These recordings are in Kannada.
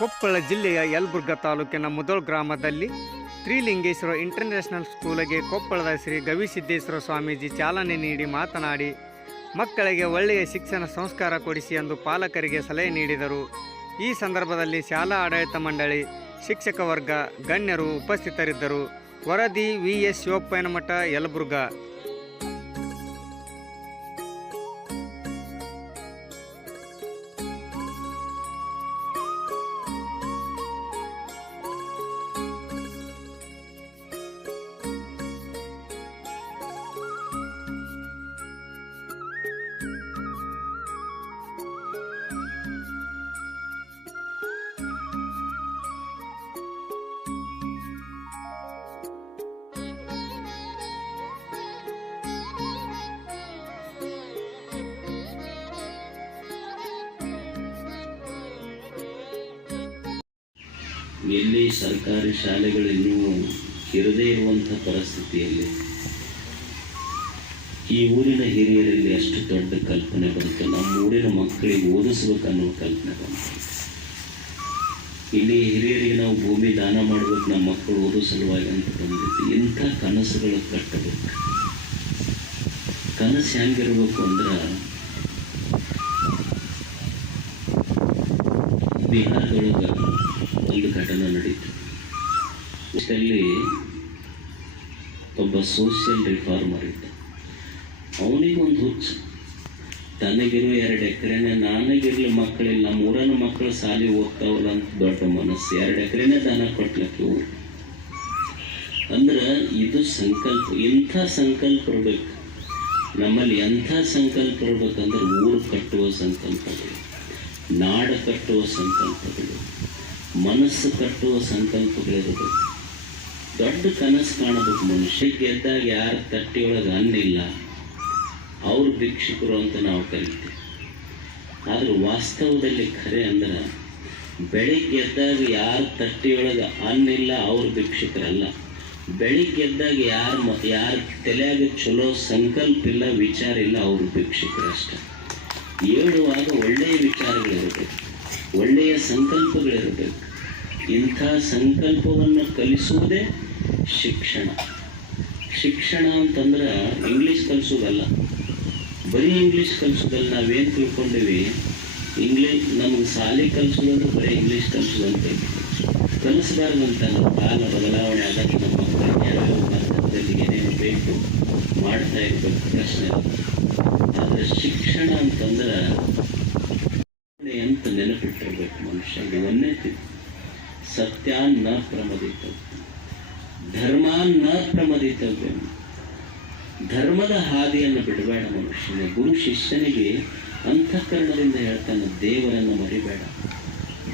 ಕೊಪ್ಪಳ ಜಿಲ್ಲೆಯ ಯಲಬುರ್ಗಾ ತಾಲೂಕಿನ ಮುದೋಳ್ ಗ್ರಾಮದಲ್ಲಿ ತ್ರಿಲಿಂಗೇಶ್ವರ ಇಂಟರ್ನ್ಯಾಷನಲ್ ಸ್ಕೂಲಿಗೆ ಕೊಪ್ಪಳದ ಶ್ರೀ ಗವಿಸಿದ್ದೇಶ್ವರ ಸ್ವಾಮೀಜಿ ಚಾಲನೆ ನೀಡಿ ಮಾತನಾಡಿ, ಮಕ್ಕಳಿಗೆ ಒಳ್ಳೆಯ ಶಿಕ್ಷಣ ಸಂಸ್ಕಾರ ಕೊಡಿಸಿ ಎಂದು ಪಾಲಕರಿಗೆ ಸಲಹೆ ನೀಡಿದರು. ಈ ಸಂದರ್ಭದಲ್ಲಿ ಶಾಲಾ ಆಡಳಿತ ಮಂಡಳಿ ಶಿಕ್ಷಕ ವರ್ಗ ಗಣ್ಯರು ಉಪಸ್ಥಿತರಿದ್ದರು. ವರದಿ ವಿ ಎಸ್ ಶಿವಪ್ಪನಮಠ ಯಲಬುರ್ಗಾ. ಎಲ್ಲಿ ಸರ್ಕಾರಿ ಶಾಲೆಗಳಿನ್ನೂ ಇರದೇ ಇರುವಂಥ ಪರಿಸ್ಥಿತಿಯಲ್ಲಿ ಈ ಊರಿನ ಹಿರಿಯರಲ್ಲಿ ಅಷ್ಟು ದೊಡ್ಡ ಕಲ್ಪನೆ ಬಂತು. ನಮ್ಮ ಊರಿನ ಮಕ್ಕಳಿಗೆ ಓದಿಸ್ಬೇಕನ್ನೋ ಕಲ್ಪನೆ ಬಂತು. ಇಲ್ಲಿ ಹಿರಿಯರಿಗೆ ನಾವು ಭೂಮಿ ದಾನ ಮಾಡಬೇಕು, ನಮ್ಮ ಮಕ್ಕಳು ಓದೋ ಸಲುವಾಗಿ ಅಂತ ಬಂದಿತ್ತು. ಇಂಥ ಕನಸುಗಳು ಕಟ್ಟಬೇಕು. ಕನಸು ಹೆಂಗಿರಬೇಕು ಅಂದ್ರೆ, ಬಿಹಾರದೊಳಗೆ ಒಂದು ಘಟನೆ ನಡೀತು. ಇಷ್ಟಲ್ಲಿ ಒಬ್ಬ ಸೋಷಿಯಲ್ ರಿಫಾರ್ಮರ್ ಇದ್ದ. ಅವನಿಗೊಂದು ಹುಚ್ಚು. ತನಗಿರುವ ಎರಡು ಎಕರೆನೇ ನಾನಾಗಿರಲಿ ಮಕ್ಕಳಿಲ್ಲ ನಮ್ಮ ಊರನ್ನು ಮಕ್ಕಳು ಸಾಲಿ ಹೋಗ್ತಾವಲ್ಲ ಅಂತ ದೊಡ್ಡ ಮನಸ್ಸು. ಎರಡು ಎಕರೆನೇ ದಾನ ಕೊಟ್ಲಕ್ಕೆ ಅಂದ್ರೆ ಇದು ಸಂಕಲ್ಪ, ಇಂಥ ಸಂಕಲ್ಪ ಇರಬೇಕು. ನಮ್ಮಲ್ಲಿ ಎಂಥ ಸಂಕಲ್ಪ ಇರಬೇಕಂದ್ರೆ ಊರು ಕಟ್ಟುವ ಸಂಕಲ್ಪಗಳು, ನಾಡು ಕಟ್ಟುವ ಸಂಕಲ್ಪಗಳು. ಮನಸ್ಸು ಕಟ್ಟುವ ಸಂಕಲ್ಪಗಳಿರಬೇಕು ದೊಡ್ಡ ಕನಸು ಕಾಣಬೇಕು ಮನುಷ್ಯ. ಗೆದ್ದಾಗ ಯಾರ ತಟ್ಟಿಯೊಳಗೆ ಅನ್ನಿಲ್ಲ. ಅವರು ಭಿಕ್ಷುಕರು ಅಂತ ನಾವು ಕರಿತೀವಿ. ಆದರೆ ವಾಸ್ತವದಲ್ಲಿ ಖರೆ ಅಂದ್ರೆ ಬೆಳಿಗ್ಗೆ ಎದ್ದಾಗ ಯಾರ ತಟ್ಟಿಯೊಳಗೆ ಅನ್ನಿಲ್ಲ, ಅವರು ಭಿಕ್ಷುಕರಲ್ಲ. ಬೆಳಿಗ್ಗೆ ಎದ್ದಾಗ ಯಾರ ಯಾರ ತಲೆಯಾಗ ಚಲೋ ಸಂಕಲ್ಪ ಇಲ್ಲ, ವಿಚಾರ ಇಲ್ಲ, ಅವರು ಭಿಕ್ಷುಕರಷ್ಟೇ ಹೇಳುವಾಗ ಒಳ್ಳೆಯ ವಿಚಾರಗಳಿರಬೇಕು. ಒಳ್ಳೆಯ ಸಂಕಲ್ಪಗಳಿರಬೇಕು. ಇಂಥ ಸಂಕಲ್ಪವನ್ನು ಕಲಿಸುವುದೇ ಶಿಕ್ಷಣ. ಶಿಕ್ಷಣ ಅಂತಂದ್ರೆ ಇಂಗ್ಲೀಷ್ ಕಲಿಸೋದಲ್ಲ. ಬರೀ ಇಂಗ್ಲೀಷ್ ಕಲಿಸೋದಲ್ಲ, ನಾವೇನು ತಿಳ್ಕೊಂಡಿವಿ? ಇಂಗ್ಲೀಷ್ ನಮ್ಗೆ ಶಾಲೆ ಕಲಿಸೋದಂದ್ರೆ ಬರೀ ಇಂಗ್ಲೀಷ್ ಕಲಿಸೋದಂತ. ಕಲಿಸಬಾರ್ದಂತ ಕಾಲ ಬದಲಾವಣೆ ಆದಾಗ ನಮ್ಮ ಮಕ್ಕಳಿಗೆ ಏನೇನು ಬೇಕು ಮಾಡ್ತಾ ಇರಬೇಕು ಪ್ರಶ್ನೆ. ಆದರೆ ಶಿಕ್ಷಣ ಅಂತಂದ್ರೆ ಅಂತ ನೆನಪಿಟ್ಟಿರ್ಬೇಕು ಮನುಷ್ಯ ಇವನ್ನೇ ತಿಳಿ ಸತ್ಯ ನ ಪ್ರಮದಿತ ಧರ್ಮಾನ್ನ ಪ್ರಮದಿತವ್ಯ. ಧರ್ಮದ ಹಾದಿಯನ್ನು ಬಿಡಬೇಡ ಮನುಷ್ಯನೇ. ಗುರು ಶಿಷ್ಯನಿಗೆ ಅಂತಃಕರಣದಿಂದ ಹೇಳ್ತಾನೆ, ದೇವರನ್ನು ಮರಿಬೇಡ.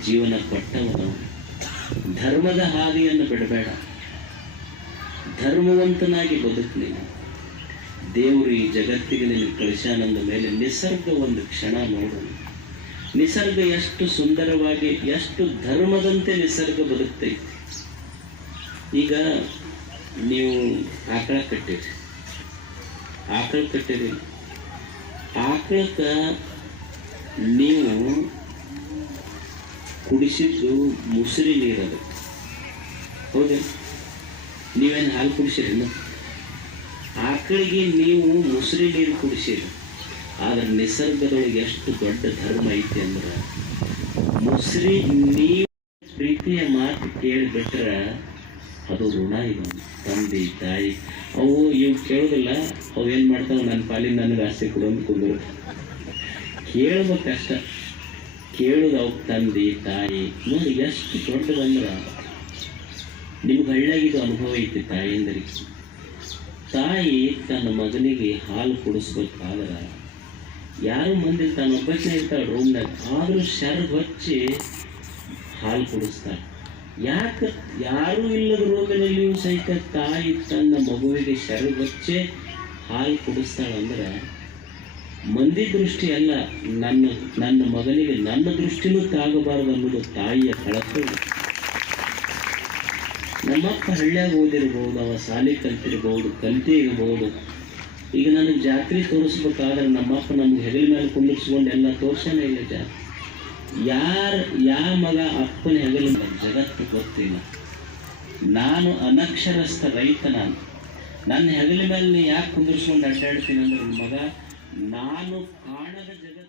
ಜೀವನ ಕೊಟ್ಟವನು ಧರ್ಮದ ಹಾದಿಯನ್ನು ಬಿಡಬೇಡ. ಧರ್ಮವಂತನಾಗಿ ನೀನು ದೇವರು ಈ ಜಗತ್ತಿಗೆ ನಿನ್ನ ಕಳಿಸಾನಂದ ಮೇಲೆ ನಿಸರ್ಗ ಒಂದು ಕ್ಷಣ ನೋಡು. ನಿಸರ್ಗ ಎಷ್ಟು ಸುಂದರವಾಗಿ, ಎಷ್ಟು ಧರ್ಮದಂತೆ ನಿಸರ್ಗ ಬದುಕ್ತೈತಿ. ಈಗ ನೀವು ಆಕಳ ಕಟ್ಟಿರಿ. ಆಕಳ ಕಟ್ಟಿರಿ. ಆಕಳಕ್ಕೆ ನೀವು ಕುಡಿಸಿದ್ದು ಮುಸುರಿ ನೀರದು. ಹೌದೇ. ನೀವೇನು ಹಾಲು ಕುಡಿಸಿರಿ ಆಕಳಿಗೆ ನೀವು ಮುಸುರಿ ನೀರು ಕುಡಿಸಿರಿ. ಆದ್ರೆ ನಿಸರ್ಗದೊಳಗೆ ಎಷ್ಟು ದೊಡ್ಡ ಧರ್ಮ ಐತಿ ಅಂದ್ರೆ, ಮುಸ್ರಿ ನೀವು ಪ್ರೀತಿಯ ಮಾತು ಕೇಳಿಬಿಟ್ರೆ ಅದು ಋಣ ಇದು ತಂದೆ, ತಾಯಿ, ಅವು ಇವು ಕೇಳೋದಿಲ್ಲ, ಅವು ಏನು ಮಾಡ್ತಾವೆ ನನ್ನ ಪಾಲಿನ ನನಗೆ ಆಸೆ ಕೊಡು ಅಂತ ಕುಂದ್ರು ಕೇಳ್ಬೇಕಷ್ಟ. ಕೇಳೋದು ಅವು ತಂದೆ, ತಾಯಿ. ನೋಡಿ ಎಷ್ಟು ದೊಡ್ಡದಂದ್ರೆ, ನಿಮ್ಗೆ ಹಳ್ಳಾಗಿದ್ದು ಅನುಭವ ಐತಿ ತಾಯಿಂದರಿಗೆ. ತಾಯಿ ತನ್ನ ಮಗನಿಗೆ ಹಾಲು ಕುಡಿಸ್ಬೇಕಾದ್ರೆ ಯಾರು ಮಂದಿ ತಾನೊಬ್ಬನೇ ಇರ್ತಾಳೆ ರೂಮ್ನಾಗ ಆದರೂ ಶರ್ ಹಚ್ಚಿ ಹಾಲು ಕುಡಿಸ್ತಾಳೆ. ಯಾಕೆ ಯಾರೂ ಇಲ್ಲದ ರೂಮಿನಲ್ಲಿಯೂ ಸಹಿತ ತಾಯಿ ತನ್ನ ಮಗುವಿಗೆ ಶರದ್ ಹಚ್ಚಿ ಹಾಲು ಕುಡಿಸ್ತಾಳಂದ್ರೆ ಮಂದಿ ದೃಷ್ಟಿ ಅಲ್ಲ, ನನ್ನ ನನ್ನ ಮಗನಿಗೆ ನನ್ನ ದೃಷ್ಟಿನೂ ತಾಗಬಾರದು ಅನ್ನೋದು ತಾಯಿಯ ಕಳಕು ನಮ್ಮಪ್ಪ ಹಳ್ಳ್ಯಾಗ ಓದಿರ್ಬೋದು, ಅವ ಸಾಲಿ ಕಲ್ತಿರ್ಬೋದು, ಕಲಿತೇ ಈಗ ನನಗೆ ಜಾತ್ರೆ ತೋರಿಸ್ಬೇಕಾದ್ರೆ ನಮ್ಮಪ್ಪ ನಮ್ಗೆ ಹೆಗಲ ಮೇಲೆ ಕುಂದಿರ್ಸ್ಕೊಂಡು ಎಲ್ಲ ತೋರ್ಸೋಣ ಇಲ್ಲ ಜಾತ್ರೆ ಯಾರ ಯಾ ಮಗ ಅಪ್ಪನ ಹೆಗಲ ಜಗತ್ತು ಗೊತ್ತಿಲ್ಲ. ನಾನು ಅನಕ್ಷರಸ್ಥ ರೈತ ನಾನು. ನನ್ನ ಹೆಗಲ ಮೇಲೆ ಯಾಕೆ ಕುಂದಿರ್ಸ್ಕೊಂಡು ಅಡ್ಡಾಡ್ತೀನಿ ಅಂದ್ರೆ ಮಗ ನಾನು ಕಾಣದ ಜಗತ್ತು